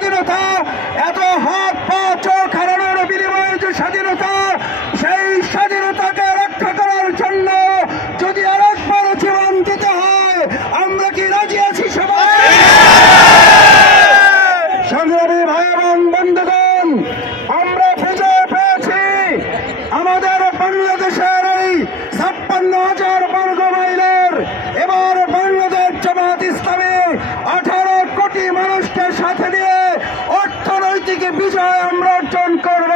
স্বাধীনতা, এত হাত পা চোখ হারানোর বিনিময়ে যে স্বাধীনতা, সেই স্বাধীনতাকে রক্ষা করার জন্য যদি আরেকবার জীবন দিতে হয়, আমরা কি রাজি আছি সবাই? সংগ্রামী ভাই এবং বন্ধুগণ, আমরা বিজয় পেয়েছি। আমাদের বাংলাদেশের এই 56,000 বর্গ মাইলের এবার বাংলাদেশ জামাত ইসলামী 18 কোটি মানুষকে সাথে নিয়ে অর্থনৈতিক বিজয় আমরা অর্জন করব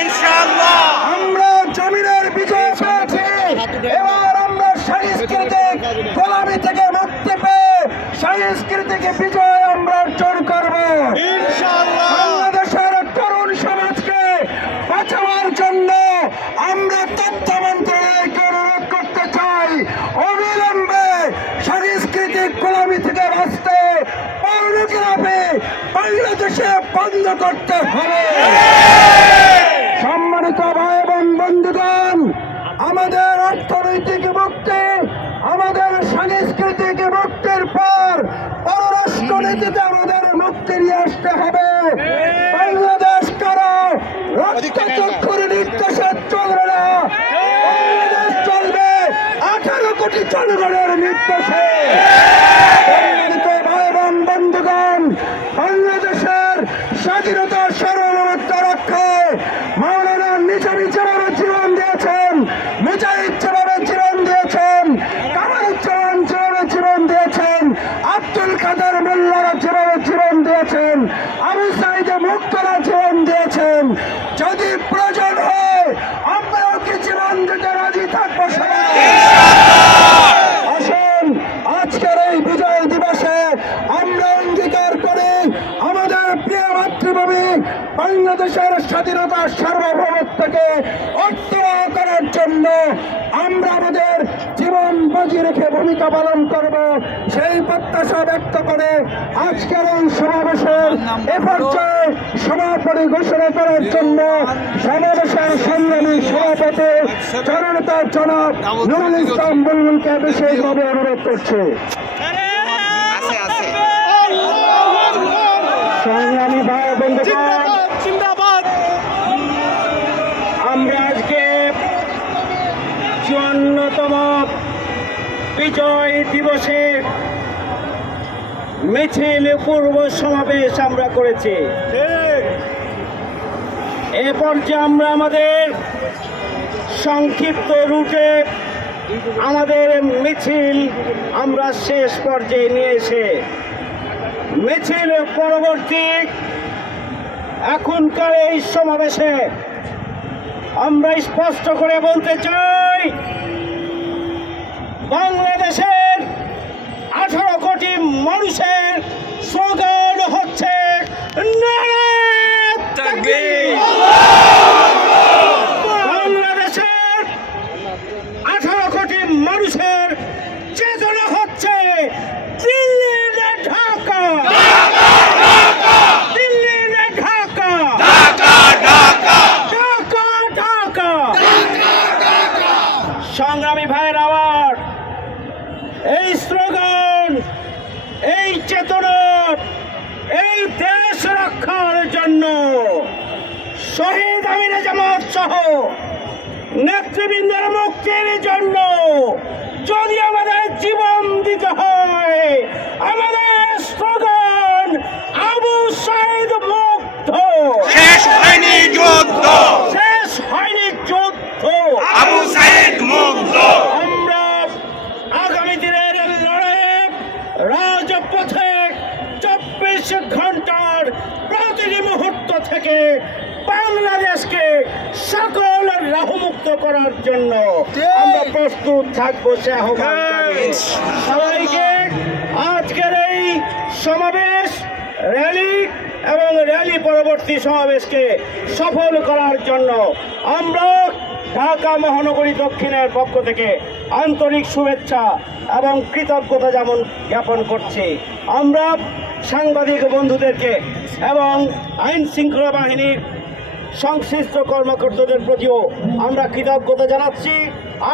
ইনশাআল্লাহ। আমরা জমিনের বিজয় পেয়েছি, এবার আমরা সাংস্কৃতিক গোলামি থেকে মুক্তি পেয়ে সাংস্কৃতিক বিজয় আমরা অর্জন করব ইনশাআল্লাহ। বাংলাদেশের তরুণ সমাজকে বাঁচাবার জন্য আমরা তথ্য মন্ত্রণালয়কে অনুরোধ করতে চাই, অবিলম্বে সাংস্কৃতিক গোলামি থেকে বাঁচতে পর্নোগ্রাফি বাংলাদেশে বন্ধ করতে হবে। সম্মানিত ভাই এবং বন্ধুগণ, আমাদের অর্থনৈতিক মুক্তি, আমাদের সাংস্কৃতিক মুক্তির পর পররাষ্ট্রনীতিতে আমাদের মুক্তি নিয়ে আসতে হবে। বাংলাদেশ কারো রক্তচক্ষুর নির্দেশে চলবে না, বাংলাদেশ চলবে 18 কোটি জনগণের নির্দেশে। সম্মানিত ভাই এবং বন্ধুগণ, বাংলাদেশের স্বাধীনতা সার্বভৌমত্ব রক্ষায় মাওলানা নিজামী যেভাবে জীবন দিয়েছেন, মুজাহিদ যেভাবে জীবন দিয়েছেন, কামারুজ্জামান যেভাবে জীবন দিয়েছেন, আব্দুল কাদের মোল্লারা যেভাবে জীবন দিয়েছেন, আবু সাঈদ মুক্তরা জীবন দিয়েছেন, যদি প্রয়োজন হয় আমরাও কি জীবন দিতে রাজি থাকবো সবাই। আসুন আজকের এই বিজয় দিবসে আমরা অঙ্গীকার করি, আমাদের প্রিয় মাতৃভূমি বাংলাদেশের স্বাধীনতা সার্বভৌমত্বকে অর্থবহ করার জন্য আমরা আমাদের জীবন বাজি রেখে ভূমিকা পালন করব, সেই প্রত্যাশা ব্যক্ত করে আজকের এই সমাবেশের এ পর্যায়ে সমাপনী ঘোষণা করার জন্য সমাবেশের সংগ্রামী সভাপতি জননেতা জনাব নুরুল ইসলাম বুলবুলকে বিশেষভাবে অনুরোধ করছে। সংগ্রামী ভাই বন্ধুগণ, আমরা আজকে 54তম বিজয় দিবসে মিছিল পূর্ব সমাবেশ আমরা করেছি। এ পর্যায়ে আমরা আমাদের সংক্ষিপ্ত রুটে আমাদের মিছিল আমরা শেষ পর্যায়ে নিয়ে এসে মিছিল পরবর্তী এখনকার এই সমাবেশে আমরা স্পষ্ট করে বলতে চাই, বাংলাদেশের 18 কোটি মানুষের স্লোগান হচ্ছে নারে তাকবীর। বাংলাদেশের 18 কোটি মানুষের চেতনা হচ্ছে দিল্লি না ঢাকা, দিল্লি না ঢাকা, ঢাকা ঢাকা। সংগ্রামী ভাইয়ের আবার এই স্লোগান, এই চেতনা, এই দেশ রক্ষার জন্য শহীদ আমিরে জামাত সহ নেতৃবৃন্দের মুক্তির জন্য যদি আমাদের জীবন দিতে হয়, আমাদের স্লোগান আবু সাঈদ মুক্ত, শেষ হয়নি যুদ্ধ, শেষ হয়নি যুদ্ধ, আবু সাঈদ মুক্ত। আমরা আগামী দিনের লড়াইয়ে রাজপথে 24 ঘন্টার প্রতিটি মুহূর্ত থেকে বাংলাদেশকে সকল রাহুমুক্ত করার জন্য আমরা প্রস্তুত থাকবো। সে আহ্বান জানিয়ে সবাইকে আজকের এই সমাবেশ, র্যালি এবং র্যালি পরবর্তী সমাবেশকে সফল করার জন্য আমরা ঢাকা মহানগরী দক্ষিণের পক্ষ থেকে আন্তরিক শুভেচ্ছা এবং কৃতজ্ঞতা যেমন জ্ঞাপন করছি। আমরা সাংবাদিক বন্ধুদেরকে এবং আইন শৃঙ্খলা বাহিনীর সংশ্লিষ্ট কর্মকর্তাদের প্রতিও আমরা কৃতজ্ঞতা জানাচ্ছি।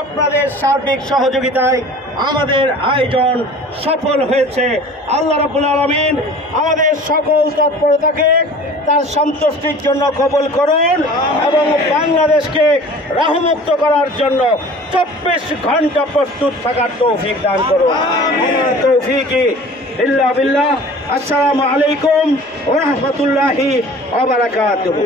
আপনাদের সার্বিক সহযোগিতায় আমাদের আয়োজন সফল হয়েছে। আল্লাহ রাব্বুল আলামিন আমাদের সকল তৎপরতাকে তার সন্তুষ্টির জন্য কবুল করুন এবং বাংলাদেশকে রাহমুক্ত করার জন্য 24 ঘন্টা প্রস্তুত থাকার তৌফিক দান করুন। আমার তৌফিকি ইল্লা বিল্লাহ। আসসালামু আলাইকুম ওয়া রাহমাতুল্লাহি ওয়া বারাকাতুহু।